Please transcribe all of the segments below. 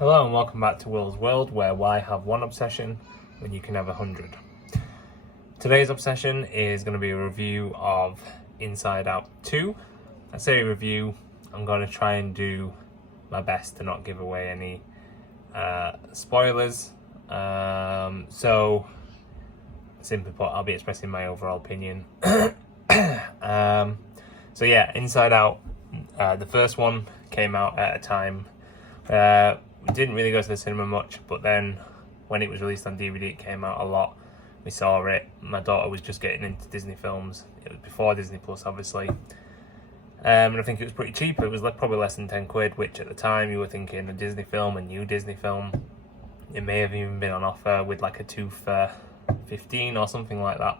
Hello and welcome back to Will's World, where why have one obsession when you can have 100. Today's obsession is going to be a review of Inside Out 2. I say review, I'm going to try and do my best to not give away any spoilers. So, simply put, I'll be expressing my overall opinion. So yeah, Inside Out, the first one came out at a time we didn't really go to the cinema much, but then when it was released on DVD, it came out a lot. We saw it. My daughter was just getting into Disney films. It was before Disney Plus, obviously. And I think it was pretty cheap. It was probably less than 10 quid, which at the time you were thinking a Disney film, a new Disney film. It may have even been on offer with like a 2 for 15 or something like that.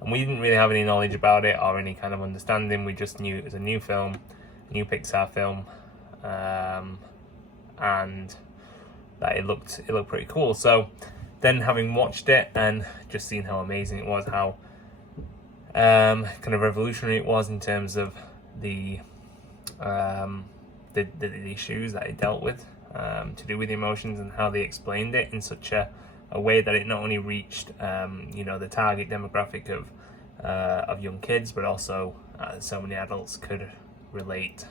And we didn't really have any knowledge about it or any kind of understanding. We just knew it was a new film, a new Pixar film. And that it looked pretty cool. So then having watched it and just seen how amazing it was, how kind of revolutionary it was in terms of the issues that it dealt with, to do with emotions, and how they explained it in such a way that it not only reached the target demographic of young kids, but also so many adults could relate,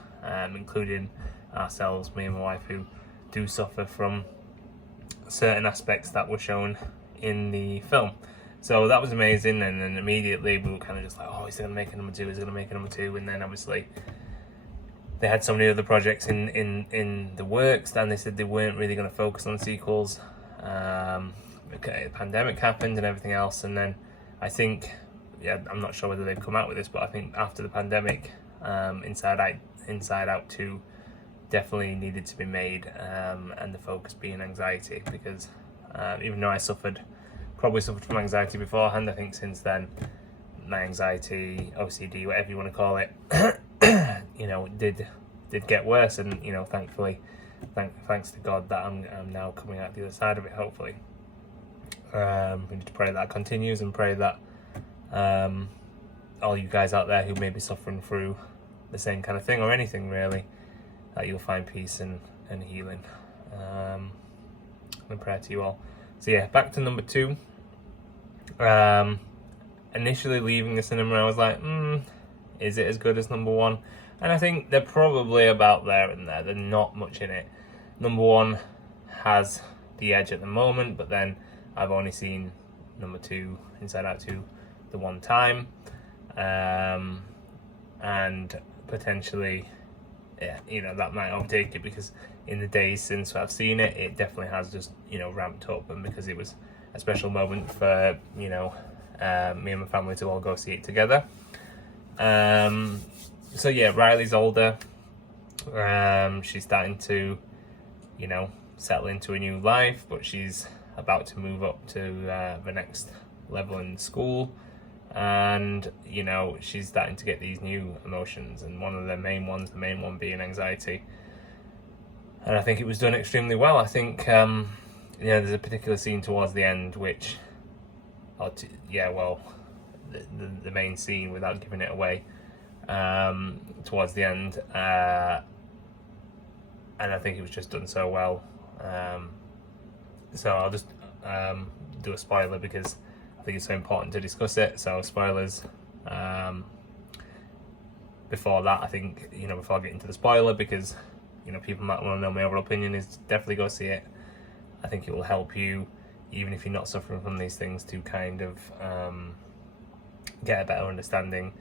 including ourselves, me and my wife, who do suffer from certain aspects that were shown in the film. So that was amazing, and then immediately we were kind of just like, oh, he's going to make a number 2, he's going to make a number 2, and then obviously they had so many other projects in the works, and they said they weren't really going to focus on sequels. The pandemic happened and everything else, and then I think, I'm not sure whether they've come out with this, but I think after the pandemic, Inside Out 2 definitely needed to be made, and the focus being anxiety, because even though I probably suffered from anxiety beforehand, I think since then my anxiety, OCD, whatever you want to call it, did get worse, and thankfully, thanks to God that I'm now coming out the other side of it, hopefully. We need to pray that continues, and pray that all you guys out there who may be suffering through the same kind of thing, or anything really, that you'll find peace and healing. And prayer to you all. So yeah, back to number 2. Initially leaving the cinema, I was like, is it as good as number 1? And I think they're probably about there and there. There's not much in it. Number 1 has the edge at the moment, but then I've only seen number 2, Inside Out 2, the one time. And potentially, that might overtake it, because in the days since I've seen it, it definitely has just, ramped up, and because it was a special moment for, me and my family to all go see it together. So yeah, Riley's older. She's starting to, settle into a new life, but she's about to move up to the next level in school. And she's starting to get these new emotions, and one of the main one being anxiety. And I think it was done extremely well. I think there's a particular scene towards the end which the main scene, without giving it away, towards the end, and I think it was just done so well. So I'll just do a spoiler, because I think it's so important to discuss it. So spoilers. Before that, I think, before I get into the spoiler, because people might want to know my overall opinion, is definitely go see it. I think it will help you, even if you're not suffering from these things, to kind of get a better understanding,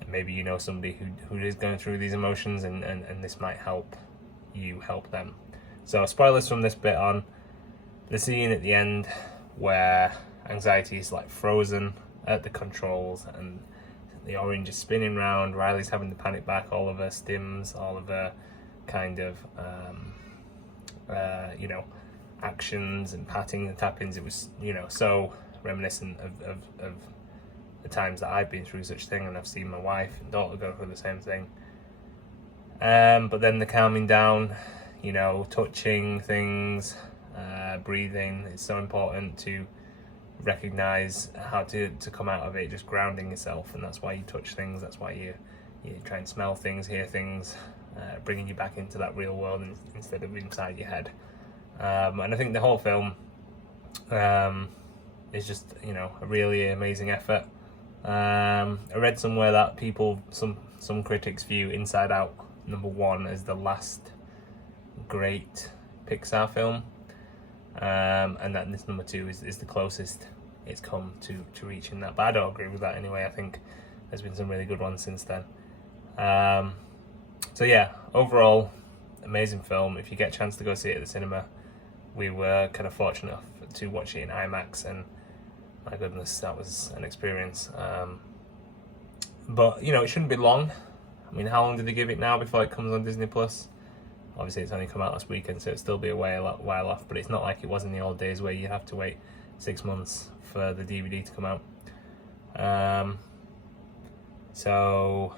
and maybe somebody who is going through these emotions, and this might help you help them. So spoilers from this bit on. The scene at the end where anxiety is like frozen at the controls, and the orange is spinning round, Riley's having the panic back, all of her stims, all of her kind of actions and patting and tappings. It was so reminiscent of the times that I've been through such thing, and I've seen my wife and daughter go through the same thing. But then the calming down, touching things, breathing. It's so important to recognize how to come out of it, just grounding yourself, and that's why you touch things, that's why you try and smell things, hear things, bringing you back into that real world instead of inside your head. And I think the whole film is just, you know, a really amazing effort. I read somewhere that some critics view Inside Out #1 as the last great Pixar film, and that this #2 is the closest it's come to reaching that. But I don't agree with that anyway. I think there's been some really good ones since then. So yeah, overall, amazing film. If you get a chance to go see it at the cinema, we were kind of fortunate enough to watch it in IMAX, and my goodness, that was an experience. But you know, it shouldn't be long. I mean, how long did they give it now before it comes on Disney Plus? Obviously, it's only come out last weekend, so it'll still be a while off. But it's not like it was in the old days where you have to wait 6 months for the DVD to come out. So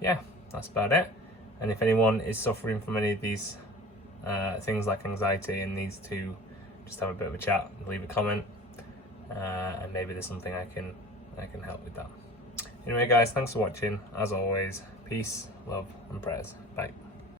yeah, that's about it. And if anyone is suffering from any of these things like anxiety and needs to just have a bit of a chat, leave a comment, and maybe there's something I can help with that. Anyway, guys, thanks for watching. As always, peace, love, and prayers. Bye.